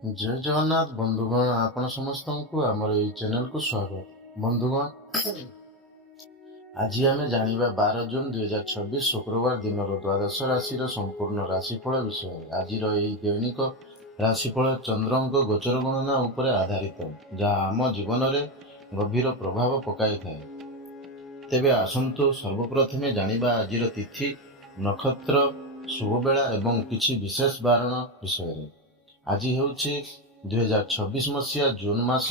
जय जगन्नाथ बंधुगण आपण समस्त को आमर ये चैनल को स्वागत। बंधुगण आज आम जाना 12 जून 2026 शुक्रवार दिन द्वादश राशि संपूर्ण राशिफल विषय। आज दैनिक राशिफल चंद्र गोचर गणना उपर आधारित जहाँ आम जीवन में गभीर प्रभाव पकाई थाए। तेबे आसंतु सर्वप्रथमे जानिबा आजिर तिथि नक्षत्र शुभ बेला एवं किछि विशेष बारण विषय। आज ହେଉଛି 2026 मसीहा जून मास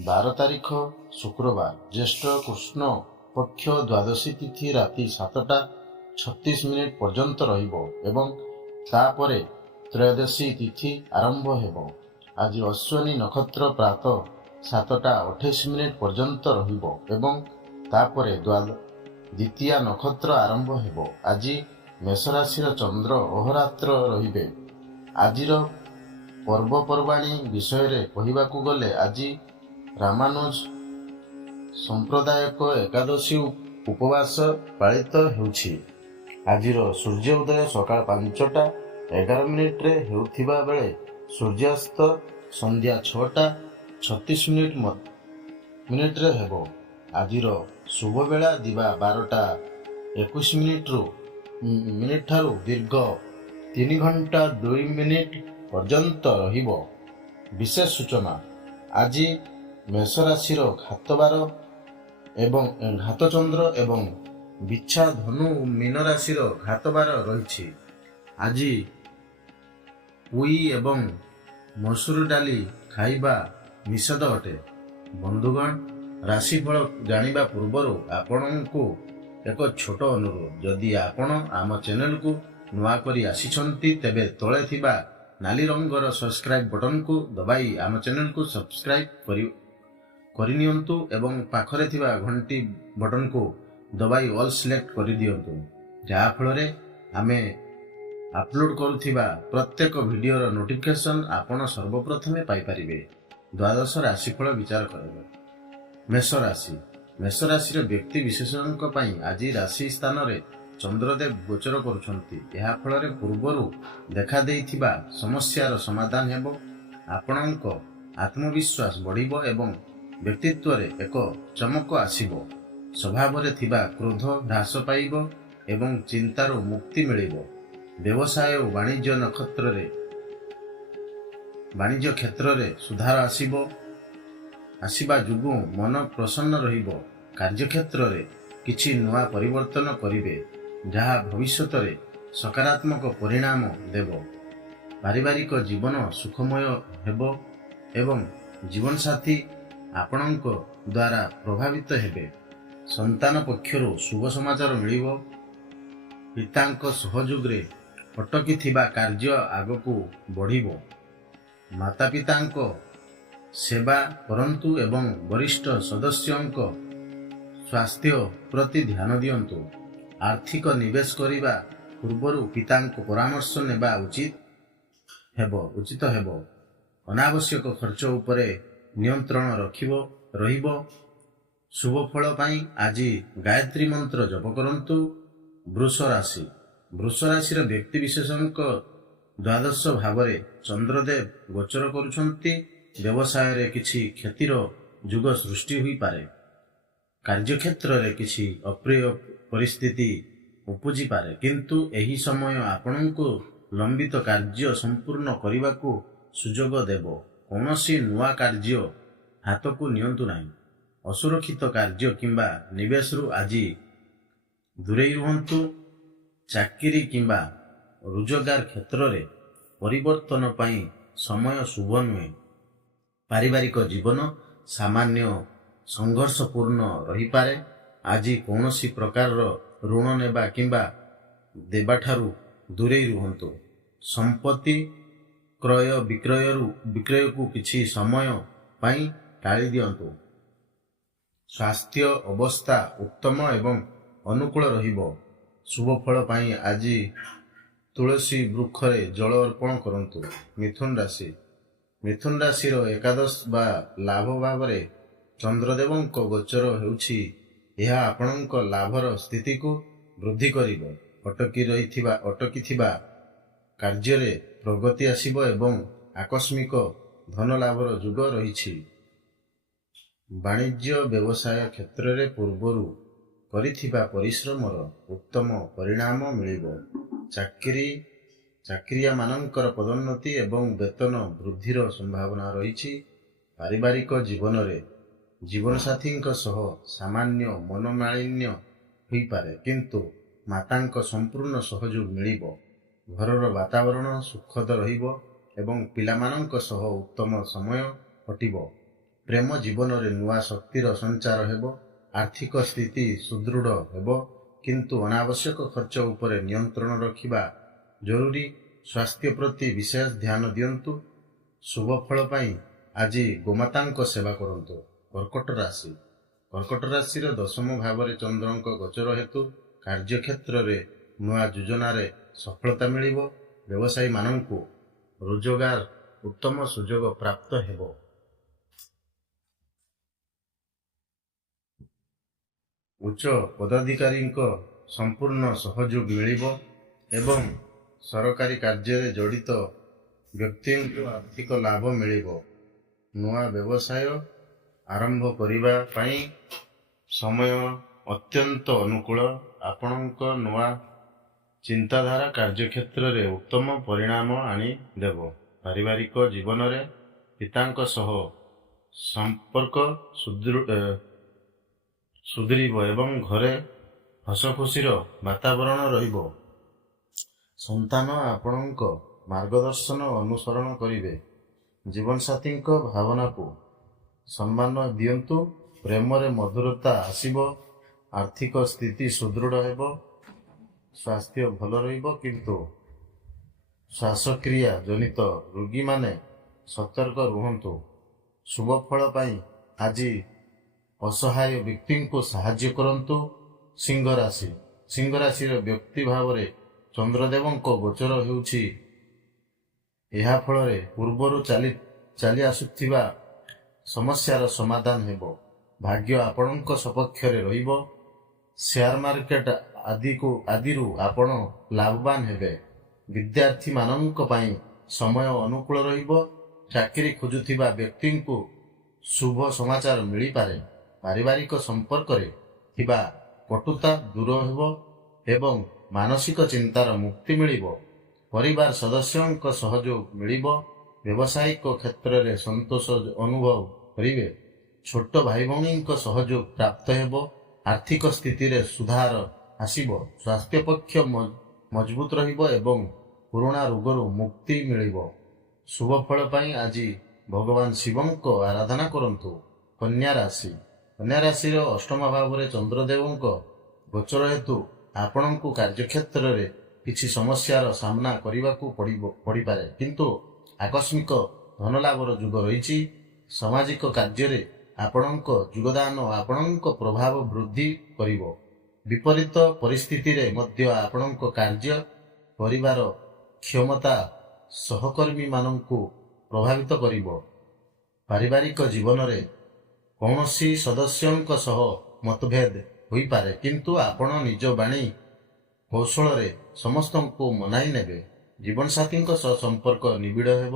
12 तारीख शुक्रवार ज्येष्ठ कृष्ण पक्ष द्वादशी तिथि राति 7:36 पर्यंत रहिबो एवं तापरे त्रयोदशी तिथि आरंभ हेबो। आज अश्विनी नक्षत्र प्रातः 7:28 पर्यंत रहिबो एवं तापरे द्वितीय नक्षत्र आरंभ हेबो। आज मेष राशि चंद्र अहोरात्र रहिबे। आजिर पर्वपर्वाणी विषय रे कहिबाकू गले आज रामानुज संप्रदायक एकादशी उपवास पालित हेउछि। आजिर सूर्य उदय सकाळ 5:11 रे हेउथिबा बेले सूर्यास्त संध्या 6:36 रे हेबो। आजिर शुभ बेला दिवा 12:21 ठारू दीर्घ 3 घंटा 2 मिनिट पर्यंत रहिबो। विशेष सूचना आज मेष राशि घातबार एवं घातचंद्र एवं बिच्छा धनु मीन राशि घातबार रही। आज पुई एवं मसूर डाली खाइबा निषेध अटे। बंधुगण राशिफल जानिबा पूर्वर आपनकु एक छोट अनुरोध, जदि आपण आम चैनल को नुआ करी आसीछंती तेबे तळे थिबा नाली रंगर सब्सक्राइब बटन को दबाई आम चैनल को सब्सक्राइब करनियंतु एवं पाखरे थिबा घंटी बटन को दबाई ऑल सिलेक्ट कर दियंतु, जहा फଳରେ आमे अपलोड करुथिबा प्रत्येक वीडियो रो नोटिफिकेशन आपण सर्वप्रथमे पाई परिबे। द्वादश राशिफल विचार करबे। मेष राशि व्यक्ति विशेषज्ञ पई आज राशि स्थान रे चंद्रदेव गोचर करुछंती। यह फଳରେ पूर्वरु देखा देइथिबा समस्यार समाधान हेबो। आपणक आत्मविश्वास बढ़िबो एवं व्यक्तित्व रे एक चमक आसीबो। स्वभाव रे थिबा क्रोध ह्रास पाइबो एवं चिंतार मुक्ति मिलिबो। व्यवसाय और वाणिज्य क्षेत्र रे सुधार आसीबा जुगु मन प्रसन्न रहिबो। कार्यक्षेत्र रे किछि नुआ परिवर्तन करिवे जहा भविष्यत रे सकारात्मक परिणाम देबो। पारिवारिक जीवन सुखमय हेबो एवं जीवन साथी आपणक द्वारा प्रभावित हेबे। संतान पक्षरु शुभ समाचार मिलिबो। पितांक सहयोग रे अटकी थिबा कार्य आगकू बढ़िबो। माता पितांक सेवा करंतु एवं वरिष्ठ सदस्यंक स्वास्थ्य प्रति ध्यान दियंतु। आर्थिक निवेश करिबा पूर्वरु पितांक परामर्श नेबा उचित हेबो। अनावश्यक खर्च उपरे नियंत्रण रहिबो। शुभ फल पाई आज गायत्री मंत्र जप करंतु। वृष राशि व्यक्ति विशेषज्ञ द्वादश भावरे चंद्रदेव गोचर करुछंती। व्यवसाय रे किछि क्षतिर जुग सृष्टि हुई पारे। कार्यक्षेत्र रे किछि अप्रिय परिस्थिति उपजी पारे, किंतु एही समय आपनकु लंबित कार्य संपूर्ण करिबाकू सुजोग देबो। कौनसी नुआ कार्य हाथकू नियंतु नाही। असुरक्षित कार्य किंबा निवेश रु आज दूरे रुहंतु। चाकरी किंबा रोजगार क्षेत्र रे परिवर्तन पाई समय शुभ नुहे। पारिवारिक जीवन सामान्य संघर्षपूर्ण रही पारे। आज कौनसी प्रकार ऋण नेबा किंबा देबाठारू दूरे रुहंतु। संपत्ति क्रय विक्रय को किछि समय पाई टाली दियंतु। स्वास्थ्य अवस्था उत्तम एवं अनुकूल रहिबो। शुभ फल पाई आज तुलसी वृक्ष रे जल अर्पण करंतु। मिथुन राशि एकादश बा लाभ भाव रे चंद्रदेवंक गोचर हेउछि। यह आपणक लाभर स्थिति को वृद्धि करिबो। अटकी थिबा कार्य रे प्रगति आसीबो एवं ଆକସ୍ମିକ ଧନ ଲାଭର ଯୁଗ ରହିଛି। ବାଣିଜ୍ୟ ବ୍ୟବସାୟ କ୍ଷେତ୍ରରେ ପୂର୍ବରୁ କରିଥିବା ପରିଶ୍ରମର ଉତ୍ତମ ପରିଣାମ ମିଳିବ। ଚାକିରିଆମାନଙ୍କର ପଦୋନ୍ନତି ଏବଂ ବେତନ ବୃଦ୍ଧିର ସମ୍ଭାବନା ରହିଛି। ପାରିବାରିକ ଜୀବନରେ ଜୀବନସାଥୀଙ୍କ ସହ ସାମାନ୍ୟ ମନୋମାଳିନ୍ୟ ହୋଇପାରେ, କିନ୍ତୁ ମାତାଙ୍କ ସମ୍ପୂର୍ଣ୍ଣ ସହଯୋଗ ମିଳିବ। ଘରର ବାତାବରଣ ସୁଖଦ ରହିବ ଏବଂ ପିଲାମାନଙ୍କ ସହ ଉତ୍ତମ ସମୟ କଟିବ। ପ୍ରେମ ଜୀବନରେ ନୂଆ ଶକ୍ତିର ସଞ୍ଚାର ହେବ। ଆର୍ଥିକ ସ୍ଥିତି ସୁଦୃଢ଼ ହେବ, କିନ୍ତୁ ଅନାବଶ୍ୟକ ଖର୍ଚ୍ଚ ଉପରେ ନିୟନ୍ତ୍ରଣ ରଖିବା ଜରୁରୀ। ସ୍ୱାସ୍ଥ୍ୟ ପ୍ରତି ବିଶେଷ ଧ୍ୟାନ ଦିଅନ୍ତୁ। ଶୁଭ ଫଳ ପାଇଁ ଆଜି ଗୋମାତାଙ୍କ ସେବା କରନ୍ତୁ। କର୍କଟ ରାଶି। କର୍କଟ ରାଶିର ଦଶମ ଭାବରେ ଚନ୍ଦ୍ରଙ୍କ ଗୋଚର ହେତୁ କାର୍ଯ୍ୟକ୍ଷେତ୍ରରେ ନୂଆ ଯୋଜନାରେ ସଫଳତା ମିଳିବ। ବ୍ୟବସାୟୀମାନଙ୍କୁ ରୋଜଗାର ଉତ୍ତମ ସୁଯୋଗ ପ୍ରାପ୍ତ ହେବ। ଉଚ୍ଚ ପଦାଧିକାରୀଙ୍କ ସମ୍ପୂର୍ଣ୍ଣ ସହଯୋଗ ମିଳିବ ଏବଂ ସରକାରୀ କାର୍ଯ୍ୟରେ ଜଡ଼ିତ ବ୍ୟକ୍ତିଙ୍କୁ ଆର୍ଥିକ ଲାଭ ମିଳିବ। ନୂଆ ବ୍ୟବସାୟ ଆରମ୍ଭ କରିବା ପାଇଁ ସମୟ ଅତ୍ୟନ୍ତ ଅନୁକୂଳ। ଆପଣଙ୍କ ନୂଆ ଚିନ୍ତାଧାରା କାର୍ଯ୍ୟକ୍ଷେତ୍ରରେ ଉତ୍ତମ ପରିଣାମ ଆଣିଦେବ। ପାରିବାରିକ ଜୀବନରେ ପିତାଙ୍କ ସହ ସମ୍ପର୍କ ସୁଧୁରିବ ଏବଂ ଘରେ ହସଖୁସିର ବାତାବରଣ ରହିବ। ସନ୍ତାନ ଆପଣଙ୍କ ମାର୍ଗଦର୍ଶନ ଅନୁସରଣ କରିବେ। ଜୀବନସାଥୀଙ୍କ ଭାବନାକୁ ସମ୍ମାନ ଦିଅନ୍ତୁ। ପ୍ରେମରେ ମଧୁରତା ଆସିବ। ଆର୍ଥିକ ସ୍ଥିତି ସୁଦୃଢ଼ ହେବ। ସ୍ୱାସ୍ଥ୍ୟ ଭଲ ରହିବ, କିନ୍ତୁ ଶ୍ୱାସକ୍ରିୟା ଜନିତ ରୋଗୀମାନେ ସତର୍କ ରୁହନ୍ତୁ। ଶୁଭ ଫଳ ପାଇଁ ଆଜି ଅସହାୟ ବ୍ୟକ୍ତିଙ୍କୁ ସାହାଯ୍ୟ କରନ୍ତୁ। ସିଂହ ରାଶି। ସିଂହ ରାଶିର ବ୍ୟକ୍ତି ଭାବରେ ଚନ୍ଦ୍ରଦେବଙ୍କ ଗୋଚର ହେଉଛି। ଏହା ଫଳରେ ପୂର୍ବରୁ ଚାଲି ଆସୁଥିବା ସମସ୍ୟାର ସମାଧାନ ହେବ। ଭାଗ୍ୟ ଆପଣଙ୍କ ସପକ୍ଷରେ ରହିବ। ସେୟାର ମାର୍କେଟ ଆଦିରୁ ଆପଣ ଲାଭବାନ ହେବେ। ବିଦ୍ୟାର୍ଥୀମାନଙ୍କ ପାଇଁ ସମୟ ଅନୁକୂଳ ରହିବ। ଚାକିରି ଖୋଜୁଥିବା ବ୍ୟକ୍ତିଙ୍କୁ ଶୁଭ ସମାଚାର ମିଳିପାରେ। ପାରିବାରିକ ସମ୍ପର୍କରେ ଥିବା କଟୁତା ଦୂର ହେବ ଏବଂ ମାନସିକ ଚିନ୍ତାର ମୁକ୍ତି ମିଳିବ। ପରିବାର ସଦସ୍ୟଙ୍କ ସହଯୋଗ ମିଳିବ। ବ୍ୟବସାୟିକ କ୍ଷେତ୍ରରେ ସନ୍ତୋଷ ଅନୁଭବ କରିବେ। ଛୋଟ ଭାଇ ଭଉଣୀଙ୍କ ସହଯୋଗ ପ୍ରାପ୍ତ ହେବ। ଆର୍ଥିକ ସ୍ଥିତିରେ ସୁଧାର ଆସିବ। ସ୍ୱାସ୍ଥ୍ୟ ପକ୍ଷ ମଜବୁତ ରହିବ ଏବଂ ପୁରୁଣା ରୋଗରୁ ମୁକ୍ତି ମିଳିବ। ଶୁଭ ଫଳ ପାଇଁ ଆଜି ଭଗବାନ ଶିବଙ୍କ ଆରାଧନା କରନ୍ତୁ। କନ୍ୟା ରାଶି। କନ୍ୟା ରାଶିର ଅଷ୍ଟମ ଭାବରେ ଚନ୍ଦ୍ରଦେବଙ୍କ ଗୋଚର ହେତୁ ଆପଣଙ୍କୁ କାର୍ଯ୍ୟକ୍ଷେତ୍ରରେ କିଛି ସମସ୍ୟାର ସାମ୍ନା କରିବାକୁ ପଡ଼ିପାରେ, କିନ୍ତୁ ଆକସ୍ମିକ ଧନଲାଭର ଯୁଗ ରହିଛି। ସାମାଜିକ କାର୍ଯ୍ୟରେ ଆପଣଙ୍କ ଯୋଗଦାନ ଆପଣଙ୍କ ପ୍ରଭାବ ବୃଦ୍ଧି କରିବ। ବିପରୀତ ପରିସ୍ଥିତିରେ ମଧ୍ୟ ଆପଣଙ୍କ କାର୍ଯ୍ୟ କରିବାର କ୍ଷମତା ସହକର୍ମୀମାନଙ୍କୁ ପ୍ରଭାବିତ କରିବ। ପାରିବାରିକ ଜୀବନରେ କୌଣସି ସଦସ୍ୟଙ୍କ ସହ ମତଭେଦ ହୋଇପାରେ, କିନ୍ତୁ ଆପଣ ନିଜ ବାଣୀ କୌଶଳରେ ସମସ୍ତଙ୍କୁ ମନାଇ ନେବେ। ଜୀବନସାଥୀଙ୍କ ସହ ସମ୍ପର୍କ ନିବିଡ଼ ହେବ,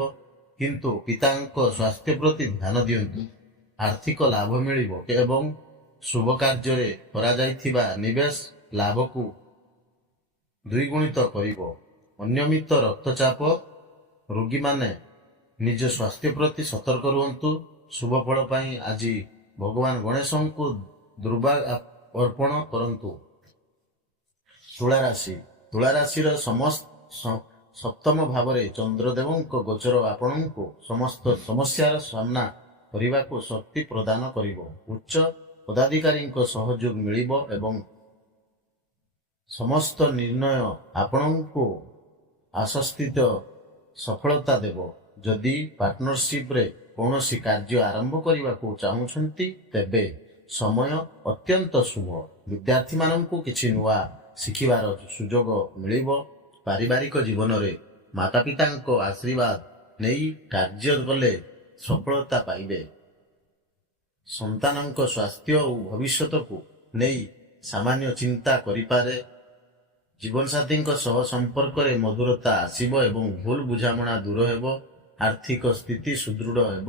କିନ୍ତୁ ପିତାଙ୍କ ସ୍ୱାସ୍ଥ୍ୟ ପ୍ରତି ଧ୍ୟାନ ଦିଅନ୍ତୁ। ଆର୍ଥିକ ଲାଭ ମିଳିବ ଏବଂ ଶୁଭ କାର୍ଯ୍ୟରେ କରାଯାଇଥିବା ନିବେଶ ଲାଭକୁ ଦ୍ୱିଗୁଣିତ କରିବ। ଅନିୟମିତ ରକ୍ତଚାପ ରୋଗୀମାନେ ନିଜ ସ୍ୱାସ୍ଥ୍ୟ ପ୍ରତି ସତର୍କ ରୁହନ୍ତୁ। ଶୁଭ ଫଳ ପାଇଁ ଆଜି ଭଗବାନ ଗଣେଶଙ୍କୁ ଦୁର୍ବା ଅର୍ପଣ କରନ୍ତୁ। ତୁଳା ରାଶି। ତୁଳା ରାଶିର ସପ୍ତମ ଭାବରେ ଚନ୍ଦ୍ରଦେବଙ୍କ ଗୋଚର ଆପଣଙ୍କୁ ସମସ୍ତ ସମସ୍ୟାର ସାମ୍ନା କରିବାକୁ ଶକ୍ତି ପ୍ରଦାନ କରିବ। ଉଚ୍ଚ ପଦାଧିକାରୀଙ୍କ ସହଯୋଗ ମିଳିବ ଏବଂ ସମସ୍ତ ନିର୍ଣ୍ଣୟ ଆପଣଙ୍କୁ ଆଶାତୀତ ସଫଳତା ଦେବ। ଯଦି ପାର୍ଟନରସିପରେ କୌଣସି କାର୍ଯ୍ୟ ଆରମ୍ଭ କରିବାକୁ ଚାହୁଁଛନ୍ତି, ତେବେ ସମୟ ଅତ୍ୟନ୍ତ ଶୁଭ। ବିଦ୍ୟାର୍ଥୀମାନଙ୍କୁ କିଛି ନୂଆ ଶିଖିବାର ସୁଯୋଗ ମିଳିବ। ପାରିବାରିକ ଜୀବନରେ ମାତାପିତାଙ୍କ ଆଶୀର୍ବାଦ ନେଇ କାର୍ଯ୍ୟ କଲେ ସଫଳତା ପାଇବେ। ସନ୍ତାନଙ୍କ ସ୍ୱାସ୍ଥ୍ୟ ଓ ଭବିଷ୍ୟତକୁ ନେଇ ସାମାନ୍ୟ ଚିନ୍ତା କରିପାରେ। ଜୀବନସାଥୀଙ୍କ ସହ ସମ୍ପର୍କରେ ମଧୁରତା ଆସିବ ଏବଂ ଭୁଲ ବୁଝାମଣା ଦୂର ହେବ। ଆର୍ଥିକ ସ୍ଥିତି ସୁଦୃଢ଼ ହେବ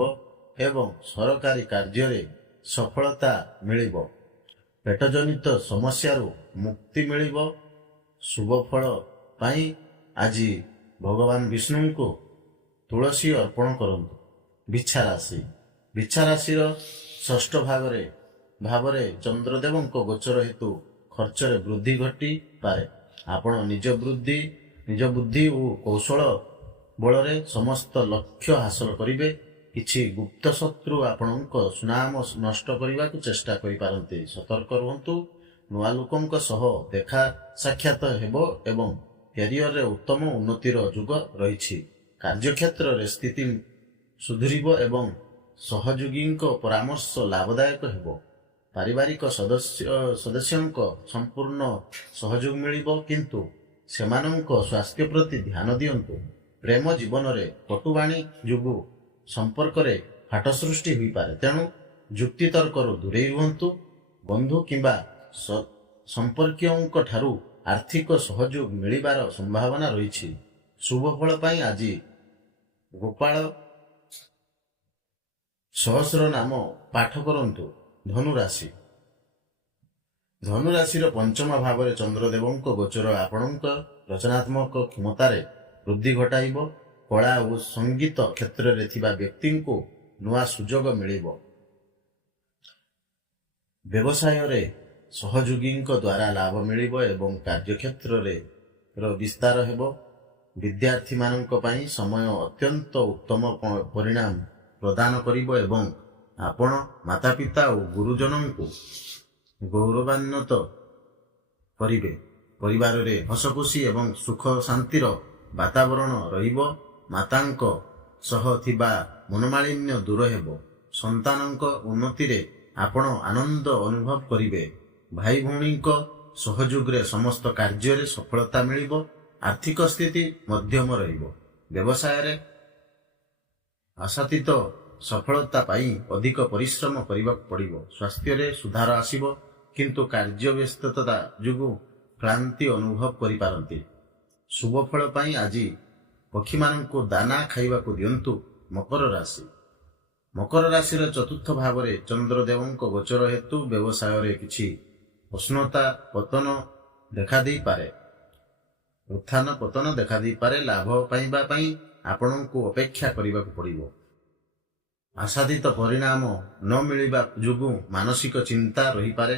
ଏବଂ ସରକାରୀ କାର୍ଯ୍ୟରେ ସଫଳତା ମିଳିବ। ପେଟଜନିତ ସମସ୍ୟାରୁ ମୁକ୍ତି ମିଳିବ। ଶୁଭ ଫଳ ପାଇଁ ଆଜି ଭଗବାନ ବିଷ୍ଣୁଙ୍କୁ ତୁଳସୀ ଅର୍ପଣ କରନ୍ତୁ। ବିଛା ରାଶି। ବିଛା ରାଶିର ଷଷ୍ଠ ଭାବରେ ଚନ୍ଦ୍ରଦେବଙ୍କ ଗୋଚର ହେତୁ ଖର୍ଚ୍ଚରେ ବୃଦ୍ଧି ଘଟିପାରେ। ଆପଣ ନିଜ ବୁଦ୍ଧି ଓ କୌଶଳ ବଳରେ ସମସ୍ତ ଲକ୍ଷ୍ୟ ହାସଲ କରିବେ। କିଛି ଗୁପ୍ତ ଶତ୍ରୁ ଆପଣଙ୍କ ସୁନାମ ନଷ୍ଟ କରିବାକୁ ଚେଷ୍ଟା କରିପାରନ୍ତି। ସତର୍କ ରୁହନ୍ତୁ। ନୂଆ ଲୋକଙ୍କ ସହ ଦେଖା ସାକ୍ଷାତ ହେବ ଏବଂ କ୍ୟାରିୟରରେ ଉତ୍ତମ ଉନ୍ନତିର ଯୋଗ ରହିଛି। କାର୍ଯ୍ୟକ୍ଷେତ୍ରରେ ସ୍ଥିତି ସୁଧୁରିବ ଏବଂ ସହଯୋଗୀଙ୍କ ପରାମର୍ଶ ଲାଭଦାୟକ ହେବ। ପାରିବାରିକ ସଦସ୍ୟଙ୍କ ସମ୍ପୂର୍ଣ୍ଣ ସହଯୋଗ ମିଳିବ, କିନ୍ତୁ ସେମାନଙ୍କ ସ୍ୱାସ୍ଥ୍ୟ ପ୍ରତି ଧ୍ୟାନ ଦିଅନ୍ତୁ। ପ୍ରେମ ଜୀବନରେ କଟୁବାଣୀ ଯୋଗୁଁ ସମ୍ପର୍କରେ ଫାଟ ସୃଷ୍ଟି ହୋଇପାରେ, ତେଣୁ ଯୁକ୍ତିତର୍କରୁ ଦୂରେଇ ରୁହନ୍ତୁ। ବନ୍ଧୁ କିମ୍ବା ସମ୍ପର୍କୀୟଙ୍କ ଠାରୁ ଆର୍ଥିକ ସହଯୋଗ ମିଳିବାର ସମ୍ଭାବନା ରହିଛି। ଶୁଭ ଫଳ ପାଇଁ ଆଜି ଗୋପାଳ ସହସ୍ର ନାମ ପାଠ କରନ୍ତୁ। ଧନୁରାଶି। ଧନୁରାଶିର ପଞ୍ଚମ ଭାବରେ ଚନ୍ଦ୍ରଦେବଙ୍କ ଗୋଚର ଆପଣଙ୍କ ରଚନାତ୍ମକ କ୍ଷମତାରେ ବୃଦ୍ଧି ଘଟାଇବ। କଳା ଓ ସଙ୍ଗୀତ କ୍ଷେତ୍ରରେ ଥିବା ବ୍ୟକ୍ତିଙ୍କୁ ନୂଆ ସୁଯୋଗ ମିଳିବ। ବ୍ୟବସାୟରେ ସହଯୋଗୀଙ୍କ ଦ୍ୱାରା ଲାଭ ମିଳିବ ଏବଂ କାର୍ଯ୍ୟକ୍ଷେତ୍ରରେ ବିସ୍ତାର ହେବ। ବିଦ୍ୟାର୍ଥୀମାନଙ୍କ ପାଇଁ ସମୟ ଅତ୍ୟନ୍ତ ଉତ୍ତମ ପରିଣାମ ପ୍ରଦାନ କରିବ ଏବଂ ଆପଣ ମାତାପିତା ଓ ଗୁରୁଜନଙ୍କୁ ଗୌରବାନ୍ୱିତ କରିବେ। ପରିବାରରେ ହସଖୁସି ଏବଂ ସୁଖ ଶାନ୍ତିର ବାତାବରଣ ରହିବ। ମାତାଙ୍କ ସହ ଥିବା ମନୋମାଳିନ୍ୟ ଦୂର ହେବ। ସନ୍ତାନଙ୍କ ଉନ୍ନତିରେ ଆପଣ ଆନନ୍ଦ ଅନୁଭବ କରିବେ। ଭାଇ ଭଉଣୀଙ୍କ ସହଯୋଗରେ ସମସ୍ତ କାର୍ଯ୍ୟରେ ସଫଳତା ମିଳିବ। ଆର୍ଥିକ ସ୍ଥିତି ମଧ୍ୟମ ରହିବ। ବ୍ୟବସାୟରେ ଆଶାତୀତ ସଫଳତା ପାଇଁ ଅଧିକ ପରିଶ୍ରମ କରିବାକୁ ପଡ଼ିବ। ସ୍ୱାସ୍ଥ୍ୟରେ ସୁଧାର ଆସିବ, କିନ୍ତୁ କାର୍ଯ୍ୟ ବ୍ୟସ୍ତତା ଯୋଗୁଁ କ୍ଳାନ୍ତି ଅନୁଭବ କରିପାରନ୍ତି। ଶୁଭ ଫଳ ପାଇଁ ଆଜି ପକ୍ଷୀମାନଙ୍କୁ ଦାନା ଖାଇବାକୁ ଦିଅନ୍ତୁ। ମକର ରାଶି। ମକର ରାଶିର ଚତୁର୍ଥ ଭାବରେ ଚନ୍ଦ୍ରଦେବଙ୍କ ଗୋଚର ହେତୁ ବ୍ୟବସାୟରେ କିଛି ଉତ୍ଥାନ ପତନ ଦେଖାଦେଇପାରେ। ଲାଭ ପାଇବା ପାଇଁ ଆପଣଙ୍କୁ ଅପେକ୍ଷା କରିବାକୁ ପଡ଼ିବ। ଆଶାତୀତ ପରିଣାମ ନ ମିଳିବା ଯୋଗୁଁ ମାନସିକ ଚିନ୍ତା ରହିପାରେ।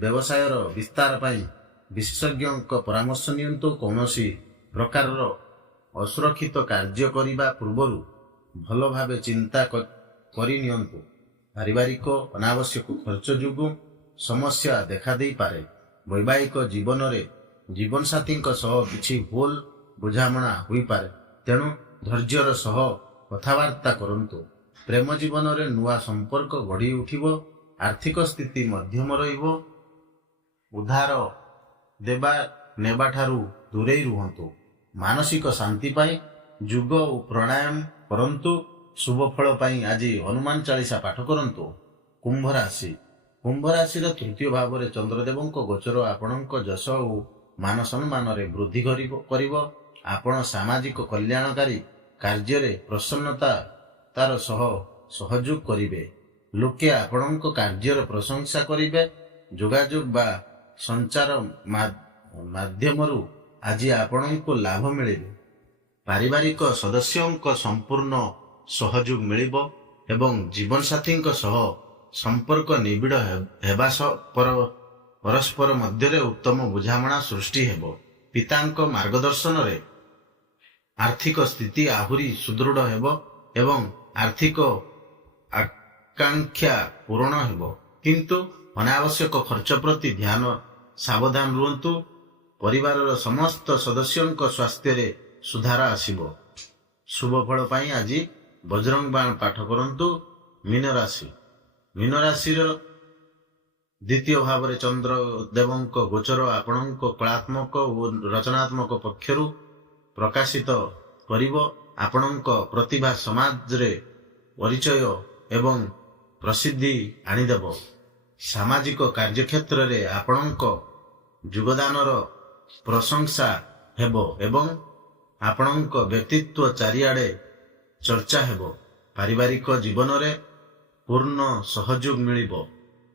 ବ୍ୟବସାୟର ବିସ୍ତାର ପାଇଁ ବିଶେଷଜ୍ଞଙ୍କ ପରାମର୍ଶ ନିଅନ୍ତୁ। କୌଣସି ପ୍ରକାରର ଅସୁରକ୍ଷିତ କାର୍ଯ୍ୟ କରିବା ପୂର୍ବରୁ ଭଲ ଭାବେ ଚିନ୍ତା କରିନିଅନ୍ତୁ। ପାରିବାରିକ ଅନାବଶ୍ୟକ ଖର୍ଚ୍ଚ ଯୋଗୁଁ ସମସ୍ୟା ଦେଖାଦେଇପାରେ। ବୈବାହିକ ଜୀବନରେ ଜୀବନସାଥୀଙ୍କ ସହ କିଛି ଭୁଲ ବୁଝାମଣା ହୋଇପାରେ, ତେଣୁ ଧୈର୍ଯ୍ୟର ସହ କଥାବାର୍ତ୍ତା କରନ୍ତୁ। ପ୍ରେମ ଜୀବନରେ ନୂଆ ସମ୍ପର୍କ ଗଢ଼ି ଉଠିବ। ଆର୍ଥିକ ସ୍ଥିତି ମଧ୍ୟମ ରହିବ। ଉଧାର ଦେବା ନେବାଠାରୁ ଦୂରେଇ ରୁହନ୍ତୁ। ମାନସିକ ଶାନ୍ତି ପାଇଁ ଯୋଗ ଓ ପ୍ରାଣାୟାମ କରନ୍ତୁ। ଶୁଭ ଫଳ ପାଇଁ ଆଜି ହନୁମାନ ଚାଳିଶା ପାଠ କରନ୍ତୁ। କୁମ୍ଭ ରାଶି। କୁମ୍ଭ ରାଶିର ତୃତୀୟ ଭାବରେ ଚନ୍ଦ୍ରଦେବଙ୍କ ଗୋଚର ଆପଣଙ୍କ ଯଶ ଓ ମାନ ସମ୍ମାନରେ ବୃଦ୍ଧି କରିବ। ଆପଣ ସାମାଜିକ କଲ୍ୟାଣକାରୀ କାର୍ଯ୍ୟରେ ପ୍ରସନ୍ନତାର ସହ ସହଯୋଗ କରିବେ। ଲୋକେ ଆପଣଙ୍କ କାର୍ଯ୍ୟର ପ୍ରଶଂସା କରିବେ। ଯୋଗାଯୋଗ ବା ସଞ୍ଚାର ମାଧ୍ୟମରୁ ଆଜି ଆପଣଙ୍କୁ ଲାଭ ମିଳିବ। ପାରିବାରିକ ସଦସ୍ୟଙ୍କ ସମ୍ପୂର୍ଣ୍ଣ ସହଯୋଗ ମିଳିବ ଏବଂ ଜୀବନସାଥୀଙ୍କ ସହ ସମ୍ପର୍କ ନିବିଡ଼ ହେବା ପରସ୍ପର ମଧ୍ୟରେ ଉତ୍ତମ ବୁଝାମଣା ସୃଷ୍ଟି ହେବ। ପିତାଙ୍କ ମାର୍ଗଦର୍ଶନରେ ଆର୍ଥିକ ସ୍ଥିତି ଆହୁରି ସୁଦୃଢ଼ ହେବ ଏବଂ ଆର୍ଥିକ ଆକାଂକ୍ଷା ପୂରଣ ହେବ, କିନ୍ତୁ ଅନାବଶ୍ୟକ ଖର୍ଚ୍ଚ ପ୍ରତି ସାବଧାନ ରୁହନ୍ତୁ। ପରିବାରର ସମସ୍ତ ସଦସ୍ୟଙ୍କ ସ୍ୱାସ୍ଥ୍ୟରେ ସୁଧାର ଆସିବ। ଶୁଭ ଫଳ ପାଇଁ ଆଜି ବଜରଙ୍ଗ ବାଣ ପାଠ କରନ୍ତୁ। ମୀନ ରାଶି। ମୀନ ରାଶିର ଦ୍ୱିତୀୟ ଭାବରେ ଚନ୍ଦ୍ରଦେବଙ୍କ ଗୋଚର ଆପଣଙ୍କ କଳାତ୍ମକ ଓ ରଚନାତ୍ମକ ପକ୍ଷରୁ ପ୍ରକାଶିତ କରିବ। ଆପଣଙ୍କ ପ୍ରତିଭା ସମାଜରେ ପରିଚୟ ଏବଂ ପ୍ରସିଦ୍ଧି ଆଣିଦେବ। ସାମାଜିକ କାର୍ଯ୍ୟକ୍ଷେତ୍ରରେ ଆପଣଙ୍କ ଯୋଗଦାନର ପ୍ରଶଂସା ହେବ ଏବଂ ଆପଣଙ୍କ ବ୍ୟକ୍ତିତ୍ୱ ଚାରିଆଡ଼େ ଚର୍ଚ୍ଚା ହେବ। ପାରିବାରିକ ଜୀବନରେ ପୂର୍ଣ୍ଣ ସହଯୋଗ ମିଳିବ।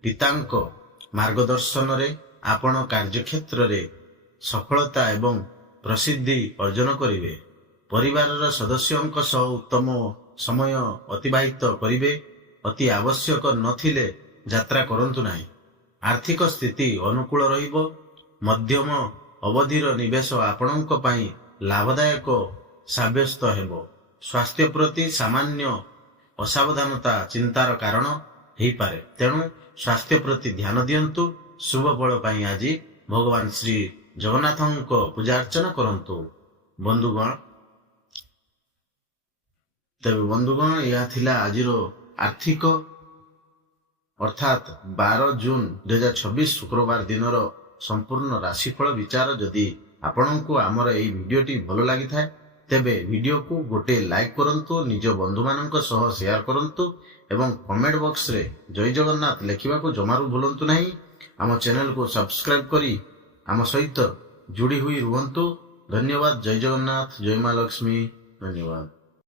ପିତାଙ୍କ ମାର୍ଗଦର୍ଶନରେ ଆପଣ କାର୍ଯ୍ୟକ୍ଷେତ୍ରରେ ସଫଳତା ଏବଂ ପ୍ରସିଦ୍ଧି ଅର୍ଜନ କରିବେ। ପରିବାରର ସଦସ୍ୟଙ୍କ ସହ ଉତ୍ତମ ସମୟ ଅତିବାହିତ କରିବେ। ଅତି ଆବଶ୍ୟକ ନଥିଲେ ଯାତ୍ରା କରନ୍ତୁ ନାହିଁ। ଆର୍ଥିକ ସ୍ଥିତି ଅନୁକୂଳ ରହିବ। ମଧ୍ୟମ ଅବଧିର ନିବେଶ ଆପଣଙ୍କ ପାଇଁ ଲାଭଦାୟକ ସାବ୍ୟସ୍ତ ହେବ। ସ୍ୱାସ୍ଥ୍ୟ ପ୍ରତି ସାମାନ୍ୟ ଅସାବଧାନତା ଚିନ୍ତାର କାରଣ ହୋଇପାରେ, ତେଣୁ ସ୍ୱାସ୍ଥ୍ୟ ପ୍ରତି ଧ୍ୟାନ ଦିଅନ୍ତୁ। ଶୁଭ ଫଳ ପାଇଁ ଆଜି ଭଗବାନ ଶ୍ରୀ ଜଗନ୍ନାଥଙ୍କ ପୂଜା ଅର୍ଚ୍ଚନା କରନ୍ତୁ। ବନ୍ଧୁଗଣ, ଏହା ଥିଲା ଆଜିର ଆର୍ଥିକ ଅର୍ଥାତ୍ 12 ଜୁନ 2026 ଶୁକ୍ରବାର ଦିନର ସମ୍ପୂର୍ଣ୍ଣ ରାଶିଫଳ ବିଚାର। ଯଦି ଆପଣଙ୍କୁ ଆମର ଏହି ଭିଡିଓଟି ଭଲ ଲାଗିଥାଏ ତେବେ ଭିଡିଓକୁ ଗୋଟେ ଲାଇକ୍ କରନ୍ତୁ, ନିଜ ବନ୍ଧୁମାନଙ୍କ ସହ ସେୟାର କରନ୍ତୁ ଏବଂ କମେଣ୍ଟ ବକ୍ସରେ ଜୟ ଜଗନ୍ନାଥ ଲେଖିବାକୁ ଜମାରୁ ଭୁଲନ୍ତୁ ନାହିଁ। ଆମ ଚ୍ୟାନେଲକୁ ସବସ୍କ୍ରାଇବ କରି ଆମ ସହିତ ଯୋଡ଼ି ହୋଇ ରୁହନ୍ତୁ। ଧନ୍ୟବାଦ। ଜୟ ଜଗନ୍ନାଥ, ଜୟ ମା ଲକ୍ଷ୍ମୀ। ଧନ୍ୟବାଦ।